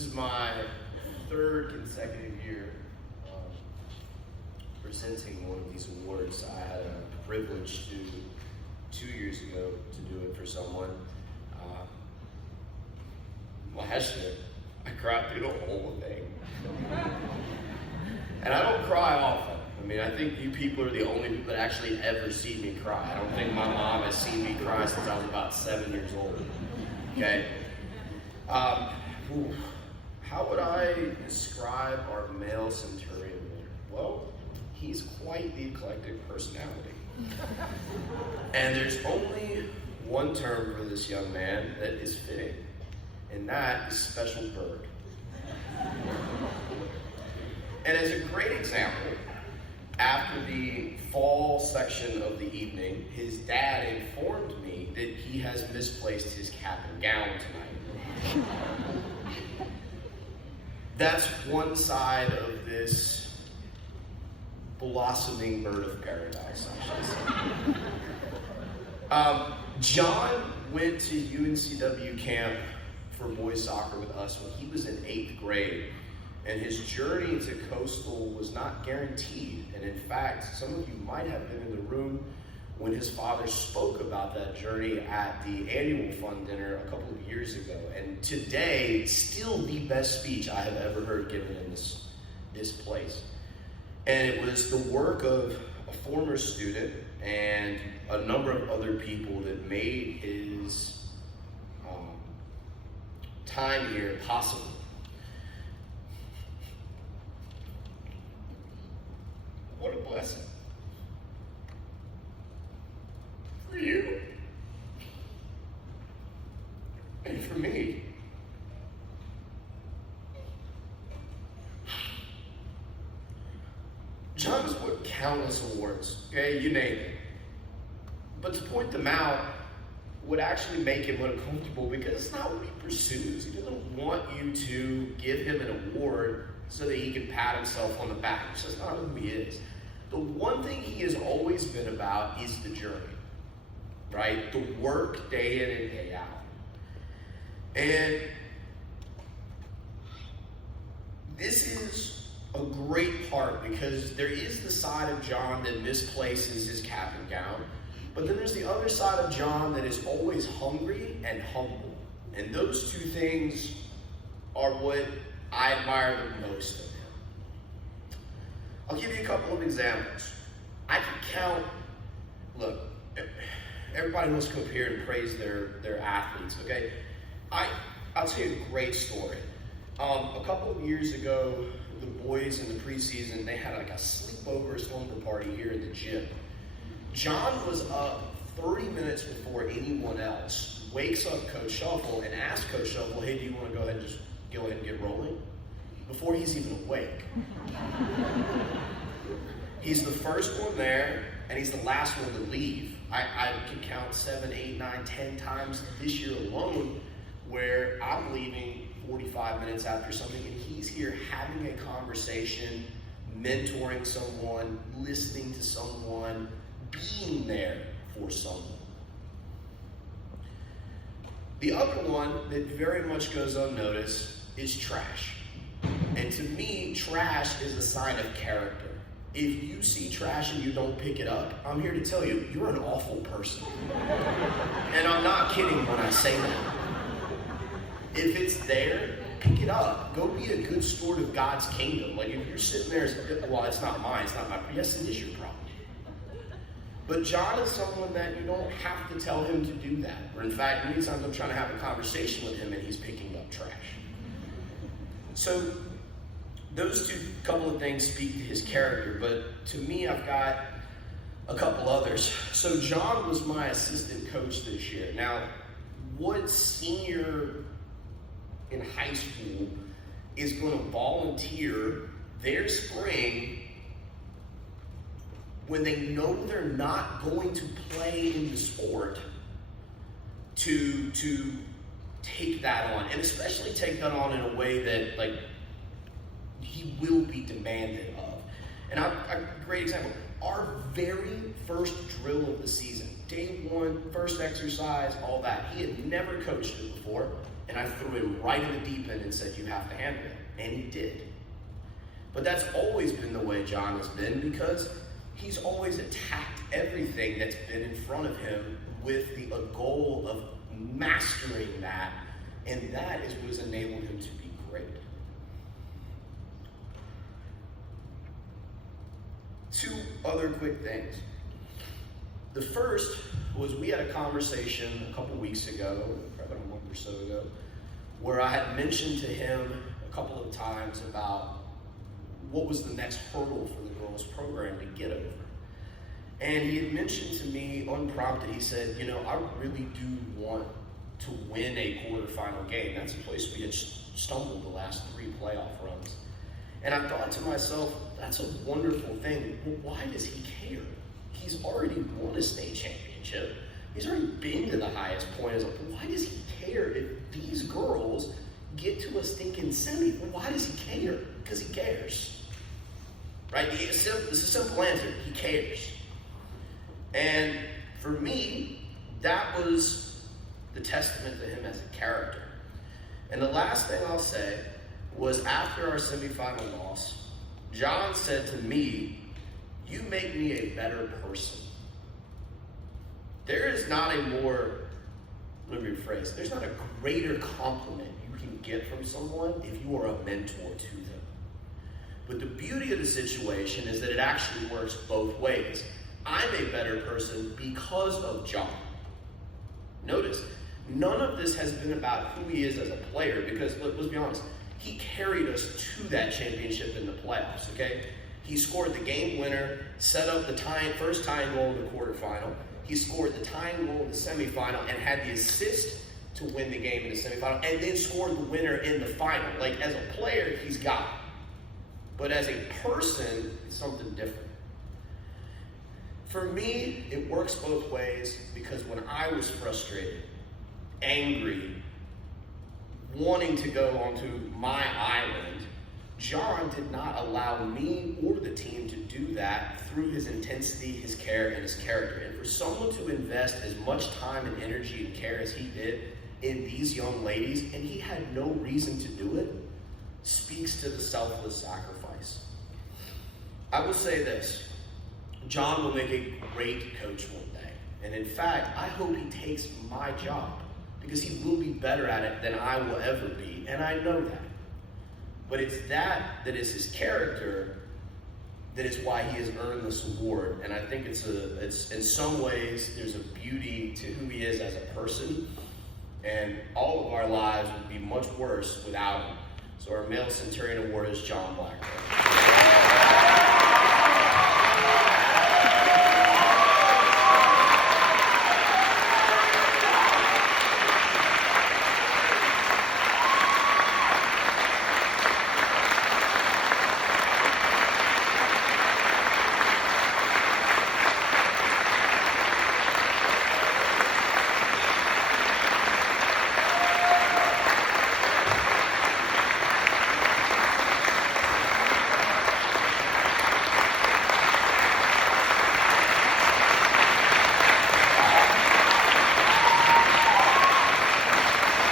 is my third consecutive year presenting one of these awards. I had a privilege to 2 years ago to do it for someone. Last year, I cried through the whole thing. And I don't cry often. I mean, I think you people are the only people that actually ever see me cry. I don't think my mom has seen me cry since I was about 7 years old. Okay? How would I describe our male Centurion leader? Well, he's quite the eclectic personality. And there's only one term for this young man that is fitting, and that is special bird. And as a great example, after the fall section of the evening, his dad informed me that he has misplaced his cap and gown tonight. That's one side of this blossoming bird of paradise, I should say. John went to UNCW camp for boys soccer with us when he was in 8th grade. And his journey to Coastal was not guaranteed. And in fact, some of you might have been in the room when his father spoke about that journey at the annual fund dinner a couple of years ago. And today, still the best speech I have ever heard given in this place. And it was the work of a former student and a number of other people that made his time here possible. What a blessing. For you. And for me. John has won countless awards, okay? You name it. But to point them out would actually make him uncomfortable because it's not what he pursues. He doesn't want you to give him an award so that he can pat himself on the back. It's just not who he is. The one thing he has always been about is the journey, right? The work day in and day out. And this is a great part because there is the side of John that misplaces his cap and gown, but then there's the other side of John that is always hungry and humble. And those two things are what I admire the most of him. I'll give you a couple of examples. I can count, look, everybody wants to come up here and praise their athletes, okay? I'll tell you a great story. A couple of years ago, the boys in the preseason, they had like a sleepover slumber party here in the gym. John was up 30 minutes before anyone else, wakes up Coach Shuffle and asks Coach Shuffle, hey, do you want to go ahead and get rolling? Before he's even awake. He's the first one there, and he's the last one to leave. I can count 7, 8, 9, 10 times this year alone where I'm leaving 45 minutes after something, and he's here having a conversation, mentoring someone, listening to someone, being there for someone. The other one that very much goes unnoticed is trash. And to me, trash is a sign of character. If you see trash and you don't pick it up, I'm here to tell you, you're an awful person. And I'm not kidding when I say that. If it's there, pick it up. Go be a good steward of God's kingdom. Like if you're sitting there, well, it's not mine, it's not my, yes, it is your problem. But John is someone that you don't have to tell him to do that. Or in fact, many times I'm trying to have a conversation with him and he's picking up trash. So those couple of things speak to his character, but to me, I've got a couple others. So John was my assistant coach this year. Now, what senior in high school is going to volunteer their spring when they know they're not going to play in the sport to take that on, and especially take that on in a way that like he will be demanded of. And a great example, our very first drill of the season, day one, first exercise, all that, he had never coached it before, and I threw him right in the deep end and said, you have to handle it, and he did. But that's always been the way John has been, because he's always attacked everything that's been in front of him with a goal of mastering that, and that is what has enabled him to be great. Two other quick things. The first was we had a conversation a couple weeks ago, probably a month or so ago, where I had mentioned to him a couple of times about what was the next hurdle for the girls program to get over. And he had mentioned to me unprompted, he said, I really do want to win a quarterfinal game. That's a place we had stumbled the last 3 playoff runs. And I thought to myself, that's a wonderful thing. Well, why does he care? He's already won a state championship. He's already been to the highest point. Why does he care if these girls get to a stinking semi? Why does he care? Because he cares. Right? It's a simple answer. He cares. And for me, that was the testament to him as a character. And the last thing I'll say was after our semifinal loss, John said to me, you make me a better person. There is not a more, let me rephrase, there's not a greater compliment you can get from someone if you are a mentor to them. But the beauty of the situation is that it actually works both ways. I'm a better person because of John. Notice, none of this has been about who he is as a player, because let's be honest, he carried us to that championship in the playoffs, okay? He scored the game winner, set up the first tying goal in the quarterfinal. He scored the tying goal in the semifinal and had the assist to win the game in the semifinal, and then scored the winner in the final. Like, as a player, he's got it. But as a person, it's something different. For me, it works both ways, because when I was frustrated, angry, wanting to go onto my island, John did not allow me or the team to do that through his intensity, his care, and his character. And for someone to invest as much time and energy and care as he did in these young ladies, and he had no reason to do it, speaks to the selfless sacrifice. I will say this. John will make a great coach one day. And in fact, I hope he takes my job, because he will be better at it than I will ever be, and I know that. But it's that is his character that is why he has earned this award. And I think it's in some ways, there's a beauty to who he is as a person, and all of our lives would be much worse without him. So our male Centurion award is John Blackburn.